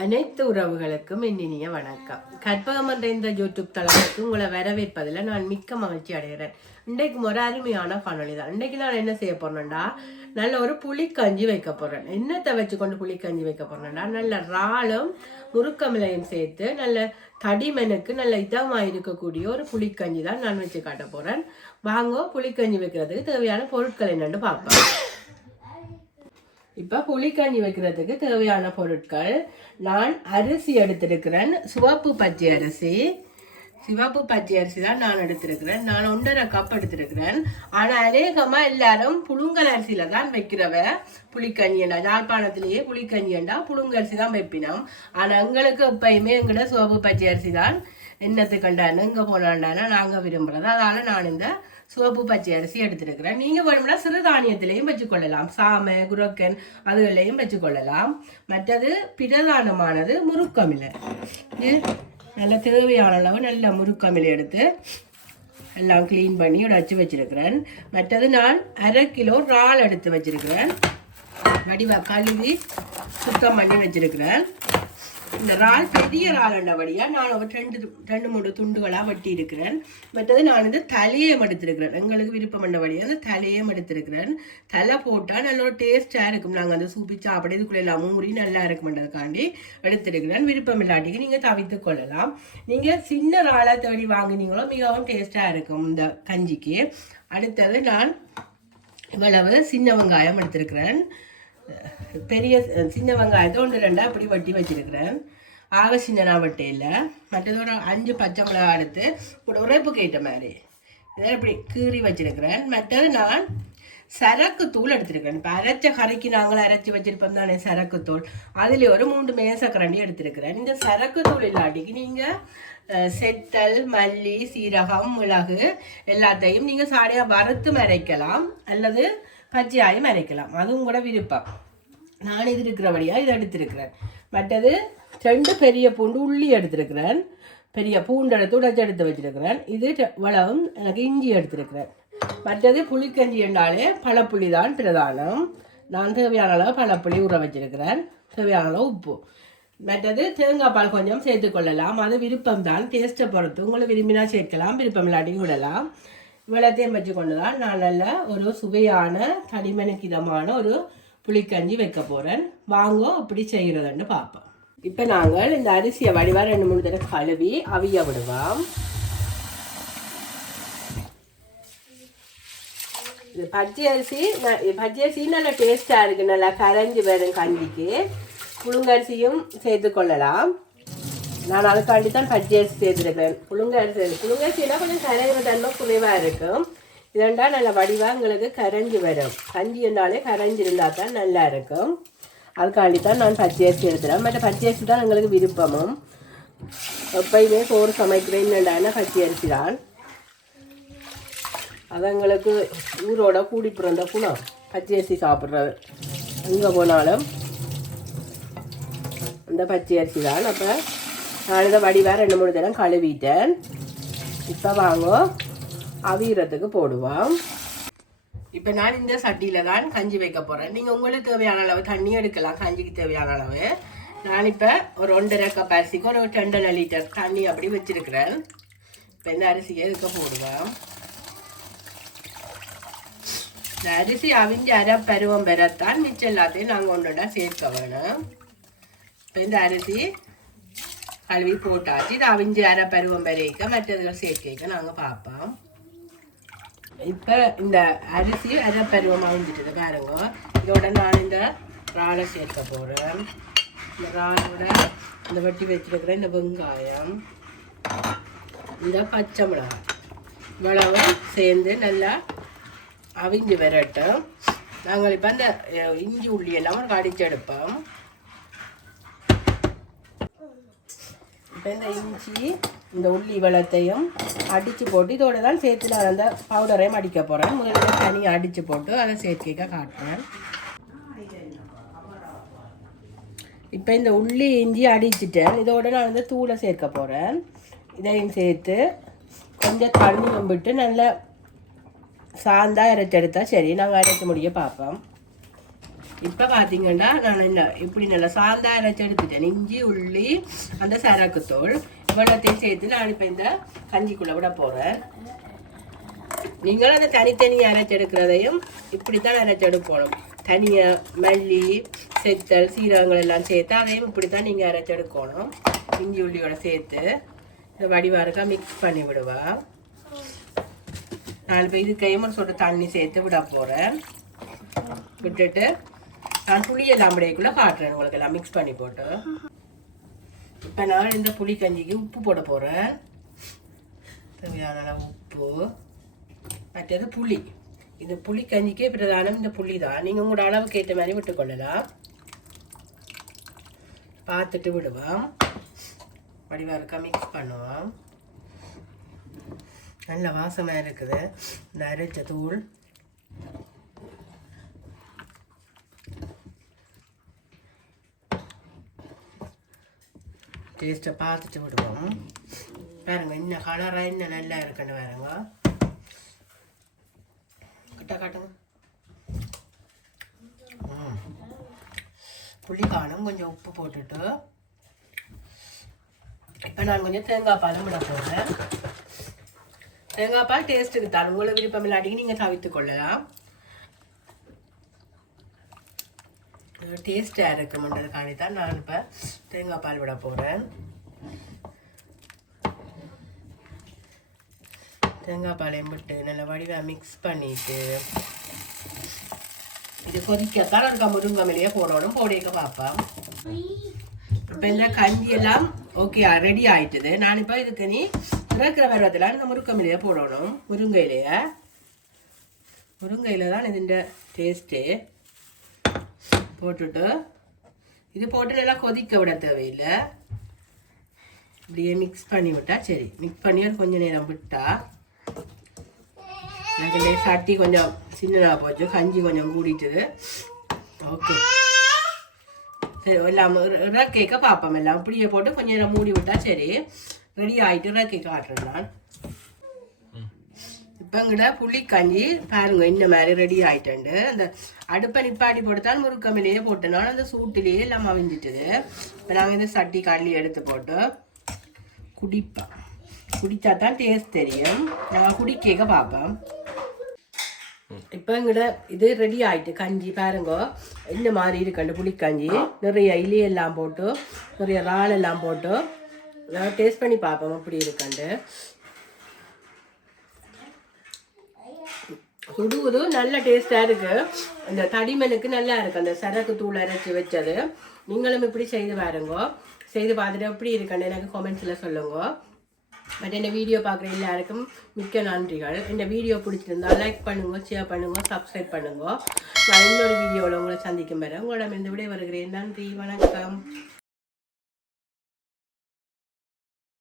அனைத்து உறவுகளுக்கும் இனிய வணக்கம். கற்பகம் என்ற இந்த யூடியூப் தளத்துக்கு உங்களை வரவேற்பதில் நான் மிக்க மகிழ்ச்சி அடைகிறேன். இன்றைக்கு ஒரு அருமையான காணொலி தான். இன்றைக்கு நான் என்ன செய்ய போறேன்டா, நல்ல ஒரு புளிக்கஞ்சி வைக்க போறேன். என்னத்தை வச்சுக்கொண்டு புளிக்கஞ்சி வைக்க போறேன்டா, நல்ல இறாலும் முருக்கமிலையும் சேர்த்து நல்ல தடிமனுக்கு நல்ல இதமாக இருக்கக்கூடிய ஒரு புளிக்கஞ்சி தான் நான் வச்சு காட்ட போறேன். வாங்க புளிக்கஞ்சி வைக்கிறதுக்கு தேவையான பொருட்கள் என்னன்னு பார்ப்போம். இப்போ புளிக்கஞ்சி வைக்கிறதுக்கு தேவையான பொருட்கள், நான் அரிசி எடுத்திருக்கிறேன். சிவப்பு பச்சை அரிசி தான் நான் எடுத்திருக்கிறேன். நான் 1.5 கப் எடுத்திருக்கிறேன். ஆனால் அநேகமாக எல்லாரும் புழுங்கல் அரிசியில தான் வைக்கிறவ புளிக்கஞ்சியண்டா. யாழ்ப்பாணத்திலேயே புளிக்கஞ்சியண்டா புழுங்கரிசி தான் வைப்பினோம். ஆனால் எங்களுக்கு எப்பயுமே எங்களோட சிவப்பு பச்சை அரிசி தான் என்னத்து கண்டான்னு இங்கே போனாண்டானா நாங்கள் விரும்புகிறது. அதனால் நான் இந்த சிவப்பு பச்சை அரிசி எடுத்துருக்கிறேன். நீங்கள் வேணும்னா சிறுதானியத்திலையும் வச்சுக்கொள்ளலாம். சாமை குரக்கன் அதுகளையும் வச்சுக்கொள்ளலாம். மற்றது பிரதானமானது முருக்கமிலை. இது நல்ல தேவையான அளவு நல்ல முருக்கமிலை எடுத்து எல்லாம் க்ளீன் பண்ணி வச்சு வச்சிருக்கிறேன். மற்றது நான் 1/2 கிலோ இறால் எடுத்து வச்சிருக்கிறேன். வடிவா கழுவி சுத்தம் பண்ணி வச்சிருக்கிறேன். இந்த இறால் பெரிய இறால்ண்டபடியாக நான் ஒரு 2-3 துண்டுகளாக வெட்டி இருக்கிறேன். மற்றது நான் இந்த தலையம் எடுத்திருக்கிறேன். எங்களுக்கு விருப்பம் பண்ணபடியாக அந்த தலையம் எடுத்திருக்கிறேன். தலை போட்டால் நல்ல ஒரு டேஸ்டாக இருக்கும். நாங்கள் அந்த சூப்பி சாப்பிட இதுக்குள்ளே எல்லாம் மூறி நல்லா இருக்குமென்றதுக்காண்டி எடுத்திருக்கிறேன். விருப்பம் இல்லாட்டிக்கு நீங்கள் தவித்து கொள்ளலாம். நீங்கள் சின்ன இறாலாக தேடி வாங்கினீங்களோ மிகவும் டேஸ்டாக இருக்கும் இந்த கஞ்சிக்கு. அடுத்தது நான் இவ்வளவு சின்ன வெங்காயம் எடுத்திருக்கிறேன். பெரிய சின்ன வெங்காயத்தை 1-2 அப்படி வட்டி வச்சிருக்கிறேன். ஆக சின்ன வட்டையில். மற்றது ஒரு 5 பச்சை மிளகா எடுத்து ஒரு உரைப்புக்கு ஏற்ற மாதிரி இதை இப்படி கீறி வச்சிருக்கிறேன். மற்றது நான் சரக்கு தூள் எடுத்திருக்கிறேன். இப்போ அரைச்ச கறிக்கு நாங்கள் அரைச்சி வச்சிருப்போம் தானே சரக்கு தூள், அதில் ஒரு 3 மேசக்கரண்டி எடுத்திருக்கிறேன். இந்த சரக்கு தூள் இல்லாட்டிக்கு நீங்கள் செத்தல் மல்லி சீரகம் மிளகு எல்லாத்தையும் நீங்கள் சாடையாக வறுத்து அரைக்கலாம் அல்லது பச்சையாயும் அரைக்கலாம். அதுவும் கூட விருப்பம். நான் இது இருக்கிறபடியாக இதை எடுத்திருக்கிறேன். மற்றது 2 பெரிய பூண்டு உள்ளி எடுத்திருக்கிறேன். பெரிய பூண்டு எடுத்து உடைச்சி எடுத்து வச்சிருக்கிறேன். இது வளவும் எனக்கு இஞ்சி எடுத்திருக்கிறேன். மற்றது புளிக்கஞ்சி என்றாலே பழப்புளி தான் பிரதானம். நான் தேவையான அளவு பழப்புளி ஊற வச்சிருக்கிறேன். தேவையான அளவு உப்பு. மற்றது தேங்காய் பால் கொஞ்சம் சேர்த்துக்கொள்ளலாம். அது விருப்பம் தான், டேஸ்ட்டை பொறுத்து. உங்களை விரும்பினா சேர்க்கலாம், விருப்பம் இல்லாட்டி விடலாம். இவ்வளத்தையும் வச்சு கொண்டு தான் நான் நல்ல ஒரு சுவையான தடிமனுக்கிதமான ஒரு புளிக்கஞ்சி வைக்க போகிறேன். வாங்க இப்படி செய்கிறதுன்னு பார்ப்போம். இப்போ நாங்கள் இந்த அரிசியை வடிவா 2-3 தடவை கழுவி அவிய விடுவோம். இது பச்சை அரிசி நல்லா டேஸ்டாக இருக்குது. நல்லா கரைஞ்சி வரும் கஞ்சிக்கு. புழுங்கரிசியும் சேர்த்து கொள்ளலாம். நான் அதுக்காண்டி தான் பச்சை அரிசி சேர்த்துருக்கிறேன். புழுங்கரிசினா கொஞ்சம் கரைகிற தன்மை குறைவாக இருக்கும். இதண்டா நல்ல வடிவாக எங்களுக்கு கரைஞ்சி வரும். கஞ்சி இருந்தாலே கரைஞ்சி இருந்தால் தான் நல்லா இருக்கும். அதுக்காண்டி தான் நான் பச்சை அரிசி எடுத்துகிறேன். மற்ற பச்சை அரிசி தான் எங்களுக்கு விருப்பமும். எப்பயுமே சோறு சமைக்கிறேன்னு பச்சை அரிசி தான். அது எங்களுக்கு ஊரோட கூடி பிறந்த குணம். பச்சை அரிசி சாப்பிட்றது எங்கே போனாலும் அந்த பச்சை அரிசி தான். அப்போ நான் இதை வடிவாக 2-3 தடவை கழுவிட்டேன். இப்போ வாங்க அவியறதுக்கு போடுவோம். இப்போ நான் இந்த சட்டியில் தான் கஞ்சி வைக்க போகிறேன். நீங்கள் உங்களுக்கு தேவையான அளவு தண்ணி எடுக்கலாம். கஞ்சிக்கு தேவையான அளவு நான் இப்போ ஒரு 1.5 கப் அரிசிக்கு ஒரு 2.5 லிட்டர் தண்ணி அப்படி வச்சிருக்கிறேன். இப்போ இந்த அரிசியை இதுக்க போடுவேன். இந்த அரிசி அவிஞ்சு அரை பருவம் பெறத்தான் மிச்சம் எல்லாத்தையும் நாங்கள் ஒன்றா சேர்க்க வேணும். இப்போ இந்த அரிசி கழுவி போட்டாச்சு. இது அவிஞ்சு அரை பருவம் வரைக்க மற்றதுகள் சேர்க்க நாங்கள் பார்ப்போம். இப்போ இந்த அரிசி அரை பருவம் அவிஞ்சிட்டு பாருங்க. இதோட நான் இந்த இறாலை சேர்க்க போகிறேன். இந்த இறாலோட இந்த வெட்டி வச்சிருக்கிற இந்த வெங்காயம், இந்த பச்சை மிளகாய் இவ்வளவும் சேர்ந்து நல்லா அவிஞ்சு வரட்டும். நாங்கள் இப்போ இந்த இஞ்சி உள்ளி எல்லாம் கடிச்சு எடுப்போம். இப்போ இந்த இஞ்சி இந்த உள்ளி வெள்ளத்தையும் அடித்து போட்டு இதோட தான் சேர்த்து நான் அந்த பவுடரையும் அடிக்க போகிறேன். முதல்ல தனியாக அடித்து போட்டு அதை சேர்க்க காட்டுறேன். இப்போ இந்த உள்ளி இஞ்சி அடிச்சுட்டேன். இதோட நான் வந்து தூளை சேர்க்க போகிறேன். இதையும் சேர்த்து கொஞ்சம் தண்ணி நம்பிட்டு நல்லா சாந்தா அரைச்செடுத்தா சரி. நாங்கள் அரைச்ச முடிய பார்ப்போம். இப்போ பார்த்தீங்கன்னா நான் என்ன இப்படி நல்லா சாந்தா அரைச்சி எடுத்துட்டேன். இஞ்சி உள்ளி அந்த சரக்குத்தூள் வெள்ளத்தையும் சேர்த்து நான் இப்போ இந்த கஞ்சிக்குள்ளே விட போகிறேன். நீங்களும் அந்த தனித்தனி அரைச்சி எடுக்கிறதையும் இப்படி தான் அரைச்சி எடுக்கணும். தனியாக மல்லி செத்தல் சீரகங்கள் எல்லாம் சேர்த்து அதையும் இப்படி தான் நீங்கள் அரைச்சி எடுக்கணும். இஞ்சி உள்ளியோட சேர்த்து இந்த வடிவாருக்கா மிக்ஸ் பண்ணி விடுவா. நான் இப்போ இதுக்கையும் ஒரு சொட்டு தண்ணி சேர்த்து விட போகிறேன். விட்டுட்டு நான் புளியெல்லாம் அப்படியேக்குள்ளே காட்டுறேன் உங்களுக்கு எல்லாம் மிக்ஸ் பண்ணி போட்டு. இப்போ நான் இந்த புளி கஞ்சிக்கு உப்பு போட போகிறேன். தேவையான அளவு உப்பு. மற்றது புளி. இந்த புளி கஞ்சிக்கே பிரதானம் இந்த புளி தான். நீங்கள் உங்களோட அளவுக்கு ஏற்ற மாதிரி விட்டுக்கொள்ளலாம். பார்த்துட்டு விடுவோம். வடிவாக இருக்கா மிக்ஸ் பண்ணுவோம். நல்ல வாசமாக இருக்குது இந்த அரைச்ச தூள். டேஸ்ட்டை பார்த்துட்டு விடுவோம். பாருங்க இன்னும் கலராக இன்னும் நல்லா இருக்குன்னு பாருங்க. கட்டா காட்டுங்க. புளி காணும் கொஞ்சம் உப்பு போட்டுட்டு இப்போ நான் கொஞ்சம் தேங்காய் பாலும் விட போகிறேன். தேங்காய் பால் டேஸ்ட்டுக்கு தான். உங்களை விருப்பம் இல்லாட்டிக்கு நீங்கள் தவிர்த்து கொள்ளலாம். டேஸ்ட்டாக இருக்கும்ன்றதுக்காண்டி தான் நான் இப்போ தேங்காய் பால் விட போகிறேன். தேங்காய் பாலையும் விட்டு நல்லா வடிவாக மிக்ஸ் பண்ணிட்டு இது கொதிக்கத்தான் அதுக்கு முருங்கமிலையே போடணும். போடிக்க பார்ப்பேன். இப்போ இந்த கஞ்சி எல்லாம் ஓகே ரெடி ஆயிட்டுது. நான் இப்போ இதுக்கு நீ இறக்குற வரத்தில் இந்த முருங்கமிலையே போடணும். முருங்கையில் தான் இதுண்ட டேஸ்ட்டு. போட்டுட்டு இது போட்டு நல்லா கொதிக்க விட தேவையில்லை. இப்படியே மிக்ஸ் பண்ணி விட்டா சரி. மிக்ஸ் பண்ணி கொஞ்சம் நேரம் விட்டா எனக்கு சட்டி கொஞ்சம் சின்னதாக போச்சு. கஞ்சி கொஞ்சம் கூடிட்டுது. ஓகே சரி எல்லாம் இறக்கேக்க பார்ப்போம். எல்லாம் இப்படியே போட்டு கொஞ்சம் நேரம் மூடி விட்டா சரி ரெடி ஆகிட்டு இறக்கேக்க காட்டுறேன் நான். இப்போ எங்கிட்ட புளி கஞ்சி பாருங்க இந்த மாதிரி ரெடி ஆகிட்டேன். அந்த அடுப்பை நிப்பாட்டி போட்டுத்தான் முருக்கமிலேயே போட்டனால அந்த சூட்டிலேயே எல்லாம் அவிஞ்சிட்டுது. இப்போ நாங்கள் இந்த சட்டி கள்ளி எடுத்து போட்டு குடிப்போம். குடித்தா தான் டேஸ்ட் தெரியும். நாங்கள் குடிக்க பார்ப்போம். இப்போ எங்கிட்ட இது ரெடி ஆகிட்டு கஞ்சி பாருங்க இந்த மாதிரி இருக்கண்டு புளிக்கஞ்சி. நிறைய இலையெல்லாம் போட்டு நிறைய இறாலெல்லாம் போட்டு நான் டேஸ்ட் பண்ணி பார்ப்போம் அப்படி இருக்கண்டு. சுடுவது நல்ல டேஸ்ட்டாக இருக்குது. அந்த தடிமனுக்கு நல்லா இருக்குது அந்த சரக்கு தூள் அரைச்சி வச்சது. நீங்களும் இப்படி செய்து பாருங்க. செய்து பார்த்துட்டு எப்படி இருக்குன்னு எனக்கு கமெண்ட்ஸில் சொல்லுங்க. பட் இந்த வீடியோ பார்க்குற எல்லாருக்கும் மிக்க நன்றிகள். இந்த வீடியோ பிடிச்சிருந்தா லைக் பண்ணுங்க, ஷேர் பண்ணுங்க, சப்ஸ்கிரைப் பண்ணுங்க. நான் இன்னொரு வீடியோவில் உங்களை சந்திக்கும் வரை உங்களிடம் இந்த விடை வருகிறேன். நன்றி, வணக்கம்.